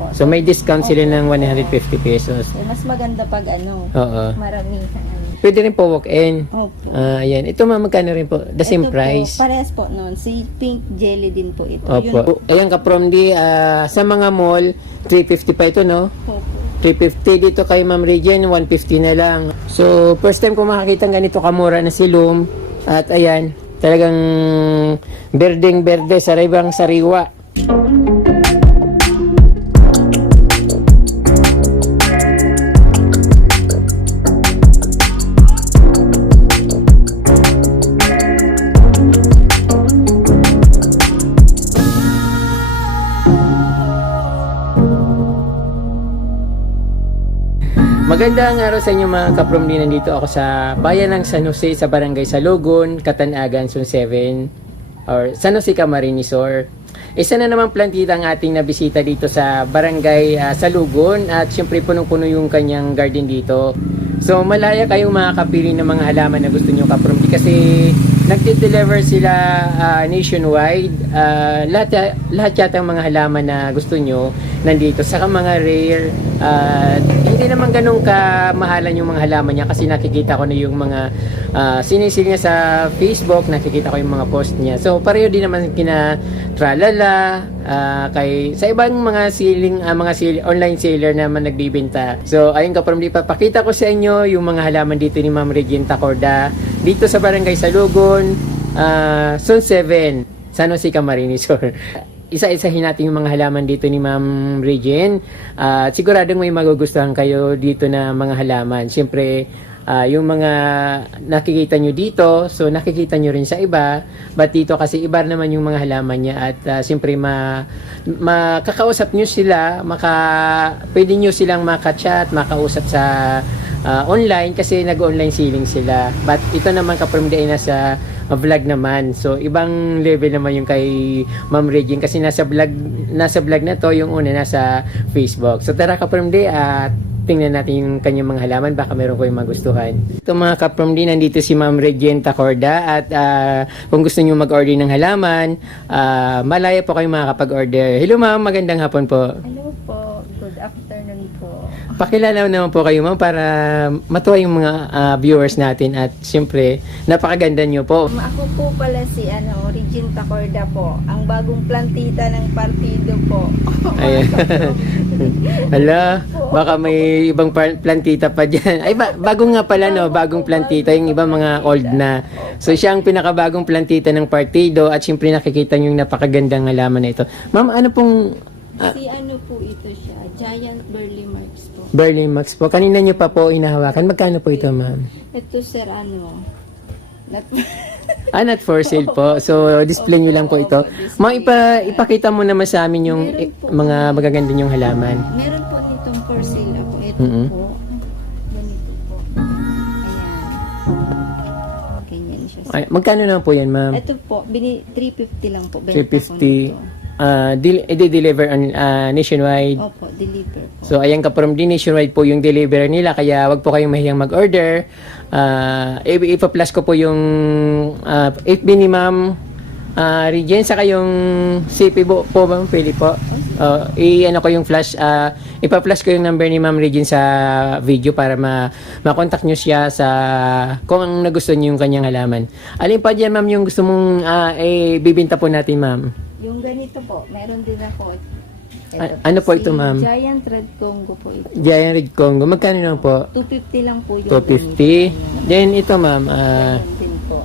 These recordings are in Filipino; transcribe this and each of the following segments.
Opo. So may discount sila Opo. ng 150 pesos. Mas maganda pag Oo. maramihan. Pwede rin po walk-in. Opo. Ayan. Ito ma'am, magkano rin po? The same Ito price? Po, parehas po noon. Si pink jelly din po ito. Opo. Ayan ka from sa mga mall, 350 pa ito, no? Opo. 350 dito kay Ma'am Regine, 150 na lang. So, first time ko makakita ng ganito kamura na silum. At ayan, talagang berdeng-berde, sariwang sariwa. Magandang araw sa inyo mga kapromdi. Nandito ako sa bayan ng San Jose sa barangay Salogon, Catanagan, Zone 7 or San Jose Camarines Sur. Isa na naman plantita ang ating nabisita dito sa barangay Salogon at syempre punong-puno yung kanyang garden dito. So malaya kayong makakapili ng mga halaman na gusto nyo kapromdi kasi nagde-deliver sila nationwide. Lahat yata ang mga halaman na gusto nyo nandito. Saka mga rare. Hindi naman ganun kamahalan yung mga halaman niya kasi nakikita ko na yung mga sinisil niya sa Facebook, nakikita ko yung mga post niya. So pareho din naman kina Tralala, sa ibang mga online seller naman nagbibenta. So ayun kapromdi, papakita ko sa inyo yung mga halaman dito ni Ma'am Regine Tacorda dito sa barangay Salogon, Zone 7, San Jose Camarines Sur. Isa-isahin natin yung mga halaman dito ni Ma'am Regine. At siguradong may magugustuhan kayo dito na mga halaman. Siyempre, yung mga nakikita nyo dito, so nakikita nyo rin sa iba. But dito kasi iba naman yung mga halaman niya. At siyempre, makakausap nyo sila, pwede nyo silang makachat, makausap sa online kasi nag-online selling sila. But ito naman kapromdi ay nasa vlog naman. So ibang level naman yung kay Ma'am Regine kasi nasa vlog na to, yung una nasa Facebook. So tara kapromdi at tingnan natin yung kanyang mga halaman, baka meron ko yung magustuhan. Ito mga kapromdi, nandito si Ma'am Regine Tacorda at kung gusto niyo mag-order ng halaman, malaya po kayong makakapag-order. Hello ma'am, magandang hapon po. Hello po. Good afternoon po. Pakilala naman po kayo ma'am para matuwa yung mga viewers natin at siyempre napakaganda nyo po. Ako po pala si Regine Tacorda po. Ang bagong plantita ng partido po. Ayan. Hala, baka may ibang plantita pa dyan. Ay, bagong nga pala no, bagong plantita. Yung iba mga old na. So siya ang pinakabagong plantita ng partido at siyempre nakikita nyo yung napakagandang halaman na ito. Ma'am, ano pong Si po ito siya, Giant Burley Marks po. Burley Max po? Kanina nyo pa po inahawakan. Magkano po ito ma'am? Ito sir, Not for sale po. So, display nyo lang po ito. Ma'am, ipakita mo naman sa amin yung mga magaganda yung halaman. Meron po nitong for sale ako. Ito po. Ganito po. Ayan. Ganyan siya. Ay, magkano na po yan ma'am? Ito po, 350 lang po. Benta ko 350. nito. I-deliver on nationwide. Opo, deliver po. So, ayan ka from nationwide po yung deliver nila. Kaya wag po kayong mahiyang mag-order. Ipa-plus ko po yung FB ni Ma'am Regine. Saka yung CP po Ma'am Pili po. Ko yung flash. Ipa-plus ko yung number ni Ma'am Regine sa video para ma-contact nyo siya kung ang nagustuhan nyo yung kanyang halaman. Alin pa dyan ma'am yung gusto mong bibinta po natin ma'am? Yung ganito po, meron din ako. Ano po ito, ma'am? Giant Red Congo po ito. Giant Red Congo. Magkano naman po? 250 lang po yung 250. Then ito, ma'am. Meron din po.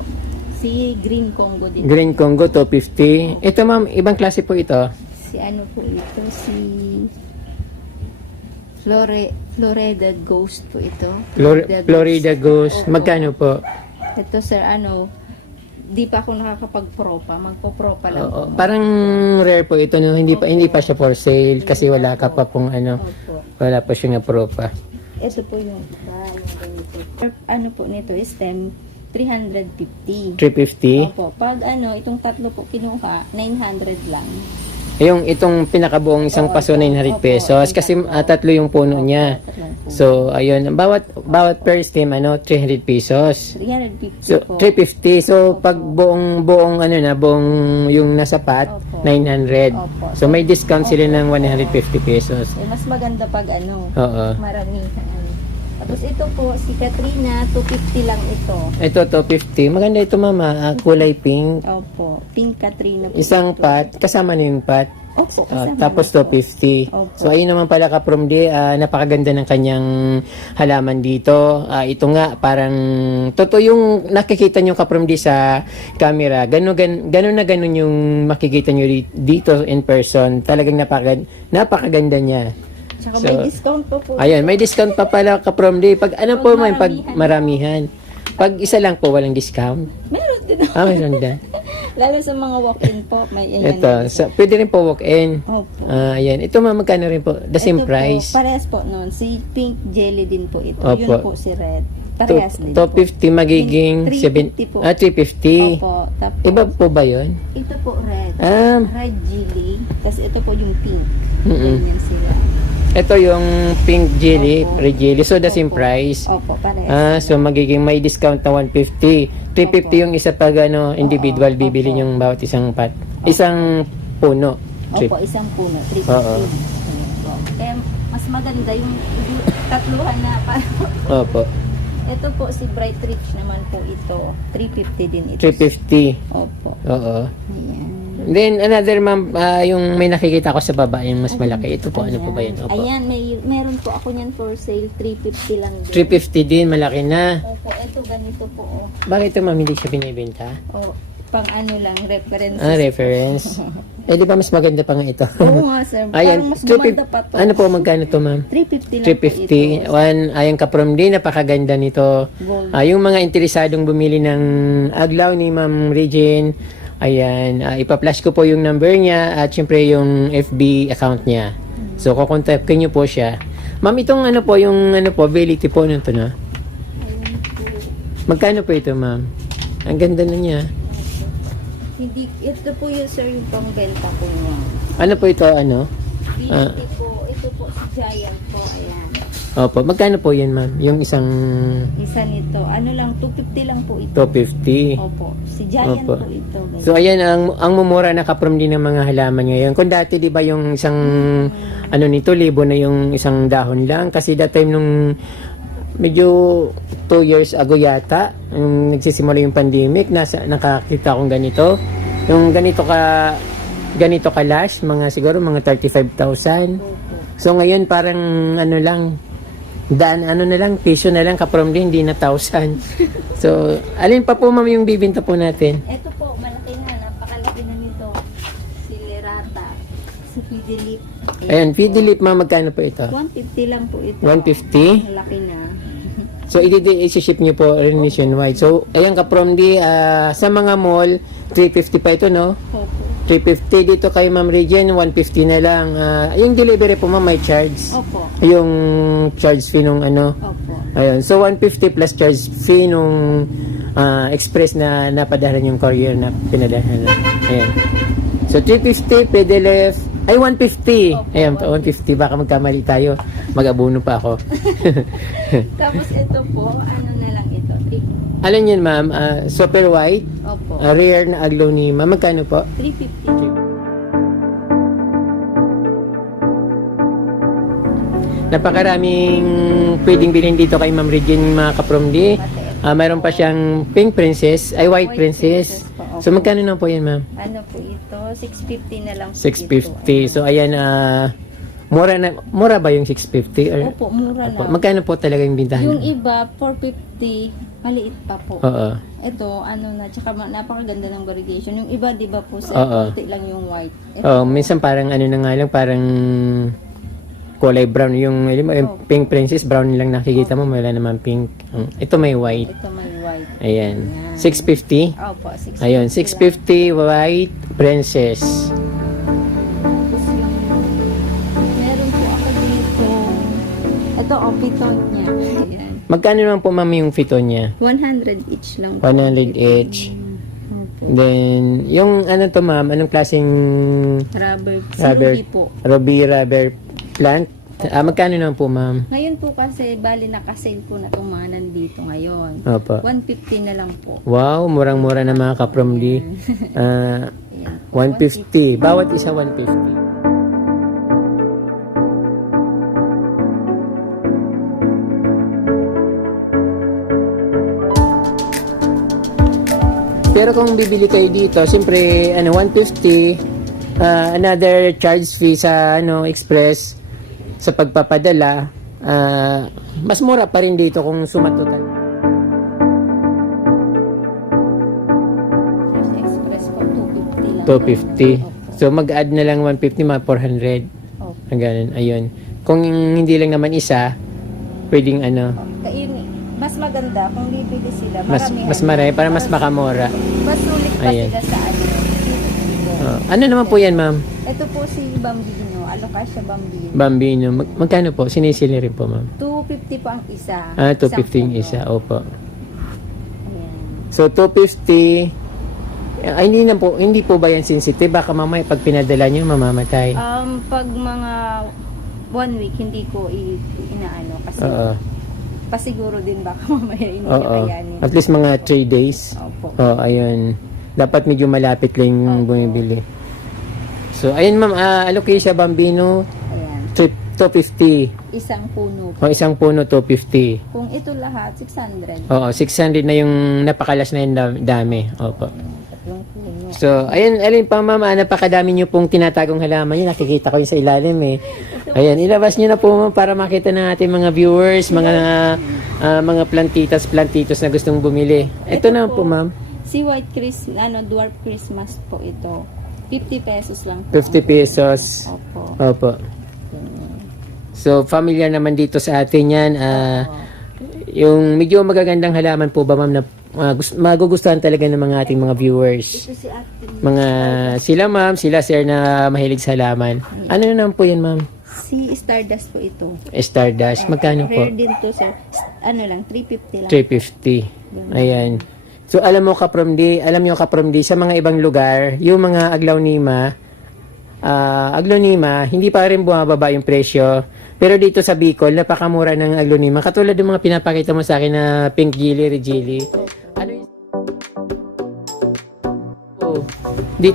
Si Green Congo din. Green Congo, 250. Ito, ma'am. Ibang klase po ito. Si po ito? Si Florida Ghost po ito. Florida Ghost. Magkano po? Ito, sir, di pa ako nakakapag-propa. Magpo-propa lang po. Parang rare po ito. No? Hindi pa siya for sale kasi wala ka pa pong wala pa siya nga propa. Ito po yung ganito. Po nito is 350. 350? Opo. Pag itong tatlo po kinuha, 900 lang. Itong pinakabuong isang paso 900 pesos kasi tatlo yung puno niya. So, ayun, bawat per stem, 300 pesos. 350 So, po. 350. So, pag buong yung nasa pot, Opo. 900. Opo. So, may discount sila Opo. ng 150 pesos. Eh, mas maganda pag Oo. maramihan. Tapos ito po, si Katrina, 250 lang ito. Ito, 250. Maganda ito, mama. Kulay pink. Opo, pink Katrina po. Isang ito. pot. Kasama na yung pot. Opo, kasama Tapos na po. 250. Opo. So, ayun naman pala ka from D. Napakaganda ng kanyang halaman dito. Ito nga, parang totoo yung nakikita nyo ka from D sa camera. Ganun na ganun yung makikita nyo dito in person. Talagang napakaganda niya. Tsaka So, may discount po po. Ayun, may discount pa pala ka from D. Pag ano po, pag maramihan. Pag isa lang po, walang discount. Meron din. Meron din. Lalo sa mga walk-in po, may ayan. Ito, pwede rin po walk-in. Opo. Ayan. Ito magkano rin po? The same Ito price. Po, parehas po noon. Si pink jelly din po ito. Opo. Yun po si red. Parehas din Top po. 50 magiging 350 po. 350. Opo. Tapos, Iba po ba yun? ito po red. Ah, Red jelly. Tapos ito po yung pink. Mm-mm. Ganyan sila. ito yung pink jelly, Opo. red jelly. So, the same Opo. price. Opo, parehas. So magiging may discount na 150. 350 yung isa pag individual Opo. bibili yung bawat isang pot. Isang puno. Opo, isang puno. 350. Oo. Opo. Kaya mas maganda yung tatluhan na parang Opo. ito po si Bright Rich naman po ito. 350 din ito. 350. Opo. Oo. Ayan. Then another ma'am, yung may nakikita ko sa baba, yung mas malaki. Ito po, ano po ba yun? Opo. Ayan, meron po ako niyan for sale. 350 lang din. 350 din, malaki na. Opo, ito ganito po. Oh. Bakit ito ma'am hindi siya binibenta? Oh, pang ano lang, reference. Reference. Di ba mas maganda pa nga ito? Oo nga, sir. Ayan, Parang mas gumanda pa to. ano po, magkano to ma'am? 350 lang po 350. ito. Ayan ka from din, napakaganda nito. Gold. Yung mga interesadong bumili ng aglaw ni Ma'am Regine, ayan, ipa-flash ko po yung number niya at syempre yung FB account niya. So, kukontakin niyo po siya. Ma'am, itong validity po nito na. Ayun po. Magkano po ito, ma'am? Ang ganda na niya. Hindi, ito po yun, sir, yung pang-benta po niya. Ano po ito, ano? Beauty po, ito po si Giant po, ayan. Opo, magkano po yan, ma'am? Yung isang Isa nito, ano lang, 250 lang po ito. 250. Opo, si Giant Opo. po ito. Ganyan. So ayan ang mumura na kaprom din ng mga halaman ngayon. Kung dati 'di ba yung isang nito libo na yung isang dahon lang kasi that time nung medyo 2 years ago yata yung nagsisimula yung pandemic nakakita akong ganito. Yung ganito ka lash mga siguro mga 35,000. Opo. So ngayon parang lang piso na lang kaprom din hindi na 1,000. So alin pa po ma'am yung bibinta po natin? Ito po, malaki na, napakalaki na nito. Si Lerata, si Fidelip. Ayan, Fidelip ma'am, magkano po ito? 150 lang po ito. 150? Malaki na. So, i-ship nyo po rin nationwide. So, ayan ka from sa mga mall, 350 pa ito, no? Opo. 350 dito kay Ma'am Regine, 150 na lang. Yung delivery po ma'am, may charge. Opo. Yung charge fee nung Opo. Ayun. So, 150 plus charge fee nung express na napadahan yung courier na pinadahan. Ayan. So, 350, pwede left. Ay, 150. Opo, Ayan, 150. Baka magkamali tayo. Mag-abuno pa ako. Tapos ito po, ano na lang ito? Alam yun, ma'am, super white, Opo. rare na aglaw ni ma'am. Magkano po? 350. Napakaraming pwedeng bilhin dito kay Ma'am Regine, mga kaprom-di. Mayroon pa siyang pink princess, ay white princess. po, So, magkano na po yan, ma'am? Ano po ito? 650 na lang po 650. ito. So, ayan, mura ba yung 650? Or, Opo, mura lang. magkano po talaga yung bintahan? Yung iba, 450, maliit pa po. Oo. Ito, ano na, tsaka napakaganda ng variegation. Yung iba, di ba po, sa Oo. konti lang yung white. Minsan parang na nga lang, parang kulay brown. Yung pink princess, brown lang nakikita mo. Wala naman pink. Ito may white. Ito may white. Ayan. 650. Opo, 650. Ayun, 650 white princess. Tapos yung, meron po ako dito. Ito, pitonya. Ayan. Magkano naman po ma'am yung fito niya? 100 each lang. 100 each. Opo. Then, yung ano to ma'am, anong klaseng Rubber. Rubber. Ruby po. ruby rubber plant? Magkano naman po, ma'am? Ngayon po kasi, bali nakasale po na itong mga nandito ngayon. Opo. 150 na lang po. Wow, murang-mura na mga kapromdi. Ayan po, 150. Bawat isa 150. Pero kung bibili kayo dito, siyempre, 150, another charge fee sa, express, sa pagpapadala, mas mura pa rin dito kung sumatotal. Express po, 250 lang. 250. So, mag-add na lang 150, mga 400. Opo. Ganun, ayun. Kung hindi lang naman isa, pwedeng Mas maganda kung bibili sila. mas marami, para mas makamura. Mas sulit pa Ayan. sila sa Ano naman po yan, ma'am? Ito po si Bambino, Alocasia Bambino. Bambino. Magkano po? Sinisili rin po, ma'am. 250 po ang isa. 250 yung puno. isa. Opo. Ayan. So, 250. Hindi po ba yan sensitive? Baka mamaya pag pinadala nyo, mamamatay. Pag mga 1 week, hindi ko inaano kasi Oo. pasiguro din baka mamaya hindi Oo. kakayanin. At least mga 3 days. Opo. Ayun. Dapat medyo malapit lang yung bumibili. So, ayun ma'am, Alocasia Bambino, Ayan. 250. Isang puno po. O isang puno, 250. Kung ito lahat, 600. Oo, 600 na yung napakalas na yung dami. Opo. Tatlong puno. So, ayun, alin pa ma'am, napakadami nyo pong tinatagong halaman yun. Nakikita ko yung sa ilalim eh. Ayan, ilabas nyo na po ma'am para makita ng ating mga viewers, mga plantitos na gustong bumili. Ito na po ma'am, Si White Dwarf Christmas po ito. 50 pesos lang po. 50 pesos. Opo. Opo. So, familiar naman dito sa atin yan. Yung medyo magagandang halaman po ba ma'am na magugustuhan talaga ng mga ating mga viewers. Ito si Ate. Sila ma'am, sila sir na mahilig sa halaman. Ano naman po yan ma'am? Si Stardust po ito. Stardust. Magkano po? Rare din to sir. 350 lang. 350. Ayan. So, alam nyo kapromdi, sa mga ibang lugar, yung mga aglawnima, hindi pa rin bumababa yung presyo. Pero dito sa Bicol, napakamura ng aglawnima. Katulad ng mga pinapakita mo sa akin na pink jelly, regili. Ano yung...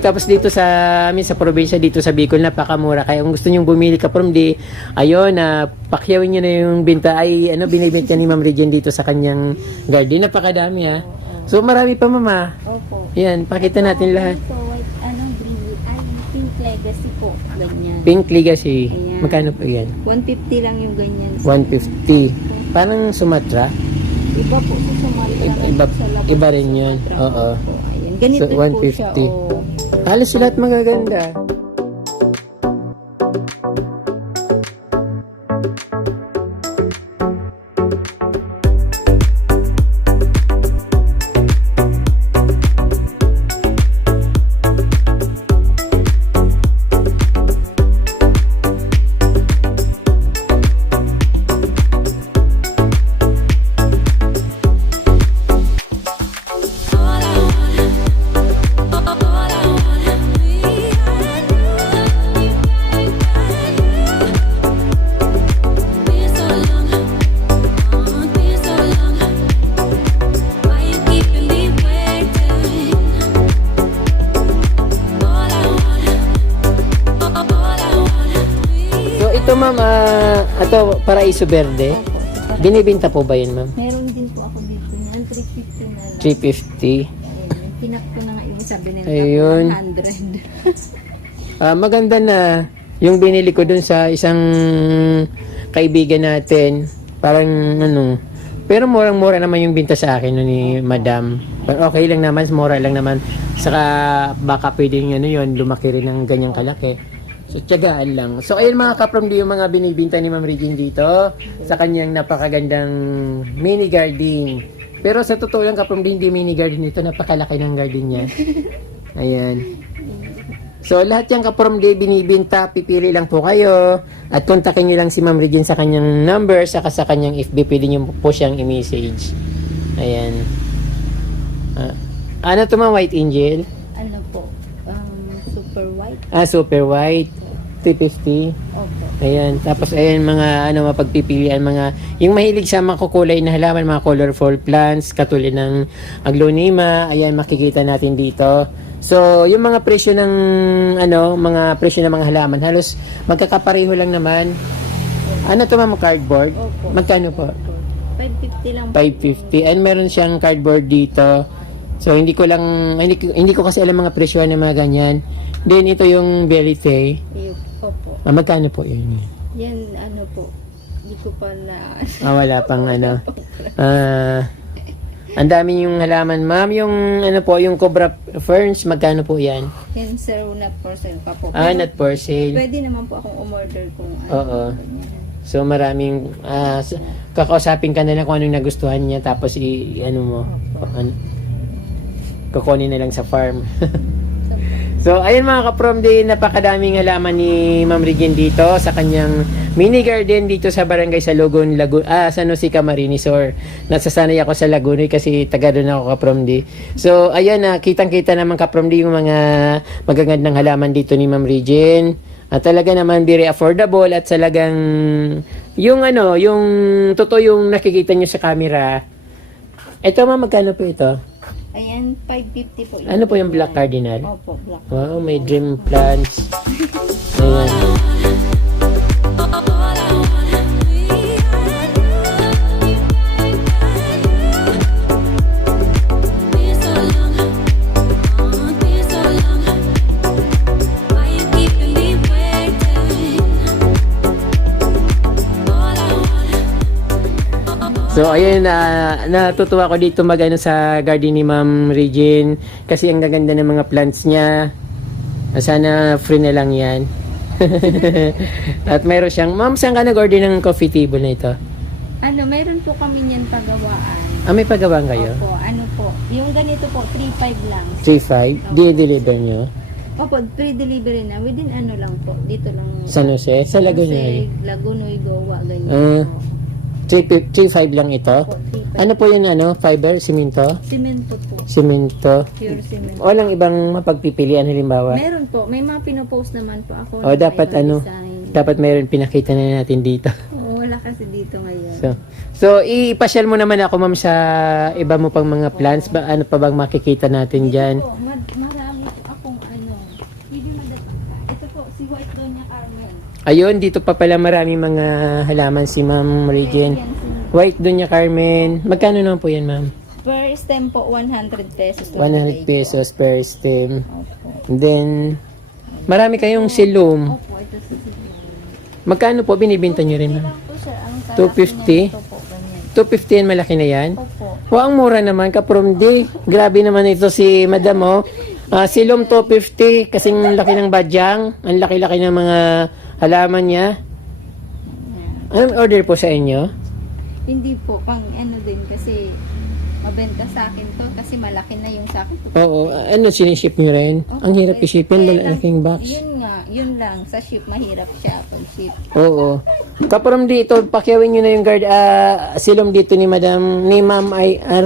Tapos dito sa probinsya, dito sa Bicol, napakamura. Kaya kung gusto nyong bumili kapromdi, ayun, pakyawin nyo na yung binta. Binibenta ni Ma'am Regine dito sa kanyang garden. Napakadami ha. So, marami pa, mama. Opo. Yan, pakita natin lahat. Ito, Pink Legacy po. Ganyan. Pink Legacy. Ayan. Magkano po yan? 150 lang yung ganyan. 150. Parang Sumatra. Iba po sa Sumatra. Iba rin yun. Oo. Ayan. Ganito So, po siya. 150. Halos lahat magaganda. Ito ma'am, ito Paraiso Verde. Binibenta po ba yun ma'am? Meron din po ako dito niyan. 350 na lang. 350. Ayan. Pinak ko na nga yung sabi nila. Ayun. 100. Maganda na yung binili ko dun sa isang kaibigan natin. Parang pero murang-mura naman yung binta sa akin ni madam. Pero okay lang naman, mura lang naman. Saka baka pwedeng yun, lumaki rin ng ganyang kalaki. So, tiyagaan lang. So, ayun mga kapromdi, yung mga binibinta ni Ma'am Regine dito sa kanyang napakagandang mini garden. Pero sa totoo lang kapromdi, hindi mini garden ito. Napakalaki ng garden niya. Ayan. So, lahat yung kapromdi binibinta, pipili lang po kayo. At kontakin nyo lang si Ma'am Regine sa kanyang number, saka sa kanyang FB. Pwede nyo po siyang i-message. Ayan. Ano to Ma'am? White Angel? Ano po? Super white. Super white. 350. Opo. Ayan. Tapos ayan mga ano mapagpipilian mga yung mahilig sa mga kukulay na halaman, mga colorful plants katulad ng aglonema. Ayan makikita natin dito. So, yung mga presyo ng ano, mga presyo ng mga halaman halos magkakapareho lang naman. Ano to ma'am, cardboard? Opo. Magkano po? 550 lang po. 550. And meron siyang cardboard dito. So, hindi ko kasi alam mga presyo ng mga ganyan. Then, ito yung verite. Opo. Magkano po yun? Yan, ano po. Hindi ko pa na... Wala pang ano. Ang dami yung halaman, ma'am. Yung ano po, yung cobra ferns, magkano po yan? Yan, sir, not for sale pa po. Not for sale. Pwede naman po akong umorder kung ano. Oo. ganyan. So, maraming, kakausapin ka na lang kung anong nagustuhan niya, tapos ano mo, kukunin na lang sa farm. So, ayun mga kaprom, din napakadaming halaman ni Ma'am Regine dito sa kanyang mini garden dito sa Barangay Salogon, San Jose Camarines Sur. Nasasanay ako sa Laguna kasi taga doon ako kaprom di. So, ayun kitang-kita naman kaprom di yung mga magagandang halaman dito ni Ma'am Regine. At talaga naman very affordable at talagang yung ano, yung totoo yung nakikita nyo sa camera. Ito ma'am, magkano po ito? Ayan, 550 po. Ano po yung black cardinal? Opo, black. Wow, may dream plants. Ayan. So ayun natutuwa ko dito magano sa garden ni Ma'am Regine kasi ang gaganda ng mga plants niya. Sana free na lang 'yan. At mayroon siyang, ma'am, saan ka nag-order ng coffee table na ito? Ano, mayroon po kami niyan pagawaan. May pagawaan kayo? Opo, ano po. Yung ganito po, 3.5 lang. 3.5? Di-deliver nyo? Opo, pre-delivery na. Within ano lang po. Dito lang. San Jose? Sa Laguna? Jose, Lagunoy, Goa, ganyan po. 3.5 lang ito? Opo, 3.5. Ano po yun, fiber, simento? Simento po. Simento? Pure cement. Walang ibang mapagpipilian halimbawa? Meron po. May mga pinopost naman po ako. O, dapat Mayroong design. dapat mayroon pinakita na natin dito. Oo, wala kasi dito ngayon. So ipasyal mo naman ako, ma'am, sa iba mo pang mga plants. Ano pa bang makikita natin dyan? Ito po, marami akong ano. Hindi ito po, si White Doña Carmen. Ayun, dito pa pala marami mga halaman si Ma'am Regine. White Doña Carmen. Magkano naman po yan, ma'am? Per stem po, 100 pesos. 100 pesos per stem. Opo. And then, marami kayong silum. Opo, ito si Magkano po binibenta nyo rin, ma'am? lang po, sir. Ang 250? Ito po, ganyan. 250 yan, malaki na yan? Opo. Wow, ang mura naman, kapromdi. Grabe naman ito si Madam, oh. Silum 250, kasing laki ng badyang. Ang laki-laki ng mga halaman niya. Anong order po sa inyo? Hindi po, pang ano din kasi mabenta sa akin to kasi malaki na yung sa akin. Oo, ano siniship nyo rin? Opo, Ang hirap eh, isipin, kaya lang, lalaking box. Yun nga, yun lang. Sa ship, mahirap siya pag ship. Oo. Kaparom dito, pakyawin nyo na yung guard, silom dito ni Ma'am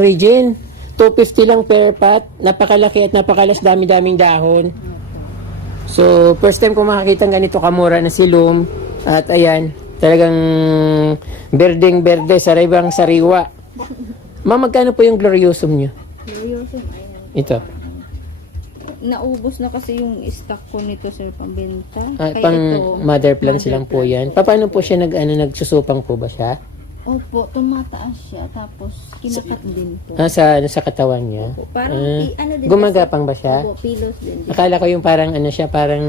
Regine. 250 lang per pot. Napakalaki at napakalas dami-daming dahon. So, first time ko makakita ng ganito kamura na silom. At ayan, talagang berdeng-berde, sariwang-sariwa. Ma'am, magkano po yung gloriosum nyo? Seryoso, ayan. Ito. Naubos na kasi yung stock ko nito, sir, pambenta. Pang mother plants lang po yan. Paano po siya nagsusupang po ba siya? Opo, tumataas siya. Tapos, kinakat din po. Sa katawan niya? Opo, parang, ano din. Gumagapang ba siya? Opo, pilos din. Akala ko yung parang ano siya, parang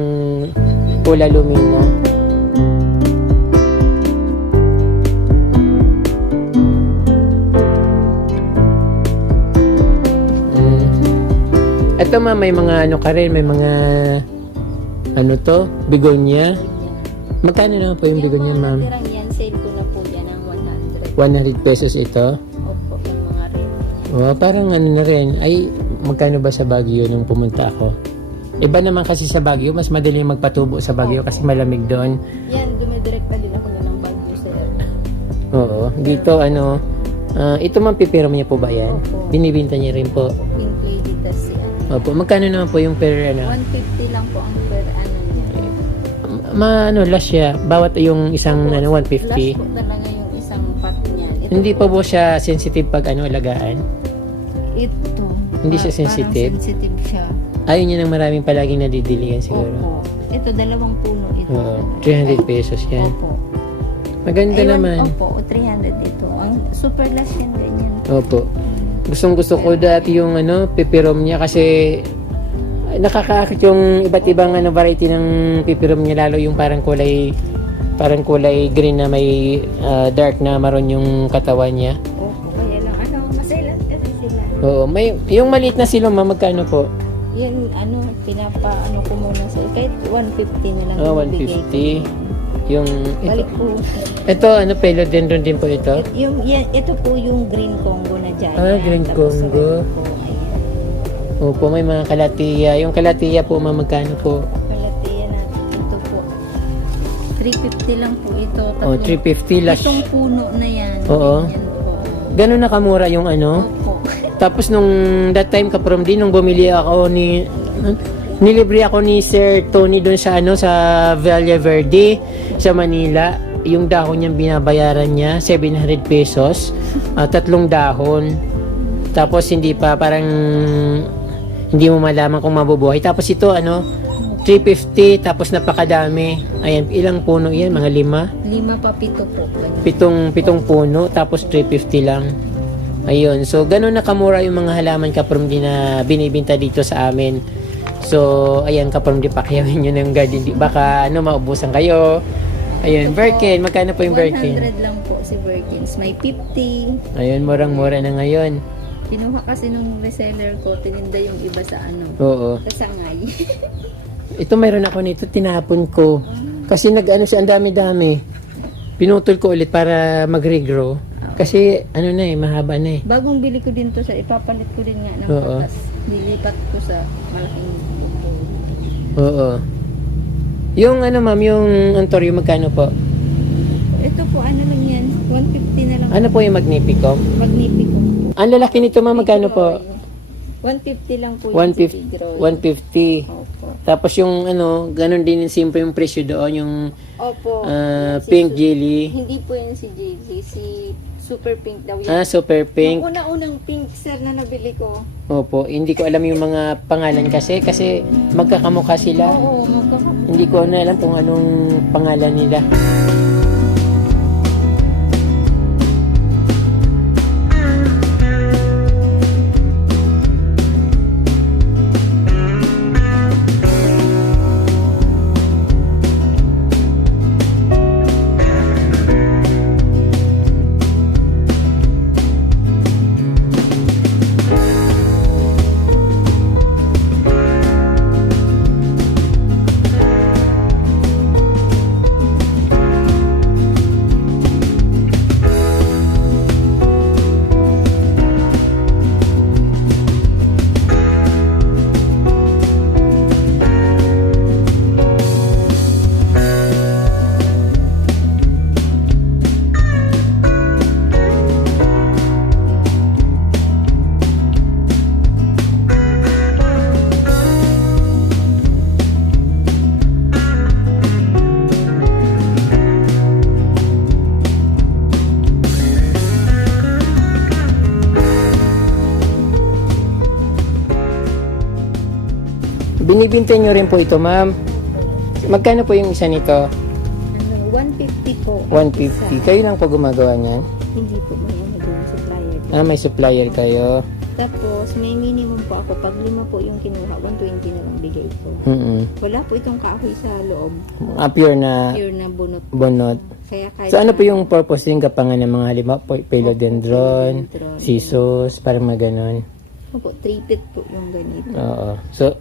pula lumina. Ito ma'am, may mga ano ka rin, may mga ano to, begonia. Magkano naman po yung begonia, ma'am? Yung mga natirang yan, sale ko na po yan ng 100 pesos ito. Opo, yung mga rin. Oh, parang ano na rin. Ay, magkano ba sa Baguio nung pumunta ako? Iba naman kasi sa Baguio, mas madali magpatubo sa Baguio kasi malamig doon. Yan, dumidirekta din ako ng Baguio, sir. Oo, dito ano, ito man pipiro niya po ba yan? Opo. Binibinta niya rin po. Pink lady tas yan. Opo, magkano naman po yung per ano? 150 lang po ang per ano niya. last siya. Bawat yung isang Opo, 150. Last po talaga yung isang pot niya. Ito Hindi po, pa po siya sensitive pag alagaan. ito. Hindi siya Parang sensitive? sensitive siya. Ayaw niya ng maraming palaging nadidiligan siguro. Opo. Ito, 2 puno ito. Oo, 300 pesos yan. Opo. Maganda Ayun, naman. Opo, 300 ito. Ang super last yan, ganyan. Opo. Gustong gusto ko dati yung pipirom niya kasi nakakaakit yung iba't ibang variety ng pipirom niya, lalo yung parang kulay green na may dark na maroon yung katawan niya. Opo, kaya lang, masailan kasi sila. Oo, yung maliit na silo, magkano po? Yan, ko muna sa, kahit 150 na lang. Ah, ibibigay 150. ko. Yung Balik po. ito philodendron din po ito. Ito po yung green Congo na dyan. Ah, green Tapos Congo. red po, ayan. Opo, may mga kalatiya. Yung kalatiya po, magkano po? Kalatiya natin. Ito po. 350 lang po ito. Oh, 350 lash. Itong puno na yan. Oo. Ganyan po. Ganun nakamura yung Opo. Tapos nung that time kaprom din, nung bumili ako nilibre ako ni Sir Tony doon sa sa Valle Verde sa Manila. Yung dahon niyang binabayaran niya 700 pesos, 3 dahon. Tapos hindi pa parang hindi mo malaman kung mabubuhay. Tapos ito 350, tapos napakadami. Ayan, ilang puno yan? Mga 5? 5 pa, 7 po. Pitong puno, tapos 350 lang. Ayun, so ganun nakamura yung mga halaman kaprom din na binibinta dito sa amin. So, ayan, kaprom di pakyawin nyo ng garden. Baka maubusan kayo. Ayun, Birkin, magkano po yung Birkin? 100 lang po si Birkins. May 50. Ayun, murang-mura na ngayon. Kinuha kasi nung reseller ko, tininda yung iba sa Oo. sa sangay. Ito mayroon ako nito, tinapon ko. Kasi siya, ang dami-dami. Pinutol ko ulit para mag-regrow. Kasi mahaba na eh. Bagong bili ko din to ipapalit ko din nga ng Oo. patas. Nilipat ko sa malaking buto. Oo. Yung ma'am, yung Ontario, magkano po? Ito po, lang yan. 150 na lang. Ano po yung Magnificum? Magnifico. Ang lalaki nito ma'am, magkano po? 150 lang po yung 150. 150. Opo. Tapos yung ganun din yung simple yung presyo doon, yung Opo. pink jelly. Hindi po yan si Jelly. Si Super Pink daw yan. Super pink. Yung una-unang pink, sir, na nabili ko. Opo, hindi ko alam yung mga pangalan kasi magkakamukha sila. Oo, magkakapit. Hindi ko na alam kung anong pangalan nila. Binibintay nyo rin po ito, ma'am. Magkano po yung isa nito? 150 po. 150. Kayo lang po gumagawa niyan? Hindi po, may doon, supplier. May supplier kayo. Tapos, may minimum po ako. Pag 5 po yung kinuha, 120 na lang bigay ko. Wala po itong kahoy sa loob. Pure na Pure na bunot. bunot. Kaya kahit So ano po yung purpose din kapangan ng mga halimbawa, philodendron, philodendron. sisos, parang mga ganon? Opo, 3 feet po yung ganito. Oo. So,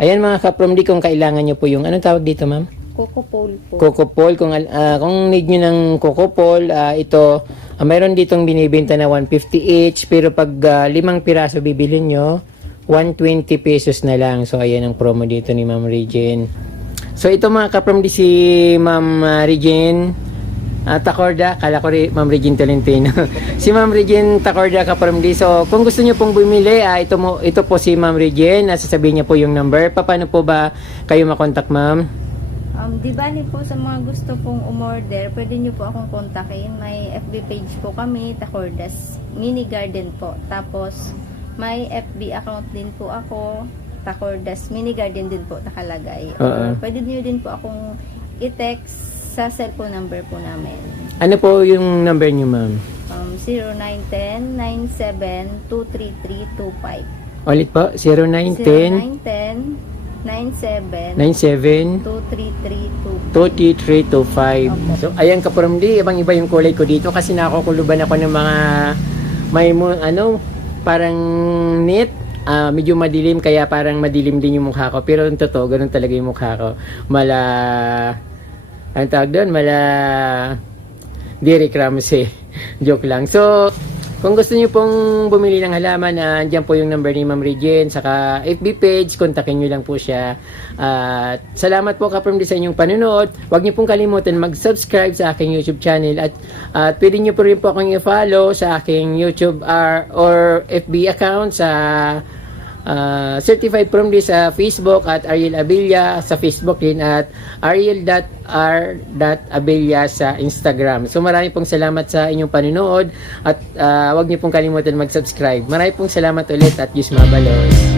ayan mga kapromdi, kung kailangan nyo po yung, anong tawag dito ma'am? Coco pole po. Coco Pole. Kung need nyo ng Coco Pole, ito, mayroon ditong binibenta na 150 each, pero pag 5 piraso bibilin nyo, 120 pesos na lang. So, ayan ang promo dito ni Ma'am Regine. So, ito mga kapromdi, si Ma'am Regine Tacorda, kala ko Ma'am Regine Tolentino. Si Ma'am Regine Tacorda kapromdi. So, kung gusto nyo pong bumili, ito po si Ma'am Regine. Sasabihin niya po yung number. Paano po ba kayo makontak, ma'am? Di bali po sa mga gusto pong umorder, pwede nyo po akong kontakin. May FB page po kami, Tacordas Mini Garden po. Tapos, may FB account din po ako, Tacordas Mini Garden din po nakalagay. Or pwede nyo din po akong i-text sa cellphone number po namin. Ano po yung number niyo, ma'am? 0910-9723325. Ulit po, 0910 0910-97 97 23325. 2325. So, ayan kapromdi, ibang-iba yung kulay ko dito kasi nakakuluban ako ng mga parang net. Medyo madilim kaya parang madilim din yung mukha ko. Pero yung totoo, ganun talaga yung mukha ko. Ang tawag doon, Derek Ramsey. Joke lang. So, kung gusto niyo pong bumili ng halaman, andyan po yung number ni Ma'am Regine, saka FB page, kontakin niyo lang po siya. Salamat po Kapromdi sa inyong panunood. Huwag niyo pong kalimutan mag-subscribe sa aking YouTube channel at pwede niyo po rin po akong i-follow sa aking YouTube or FB account sa Certified Promdi sa Facebook at Ariel Abilla sa Facebook din at ariel.r.abilla sa Instagram. So marami pong salamat sa inyong panunood at huwag niyo pong kalimutan mag-subscribe. Marami pong salamat ulit at Diyos mabalos.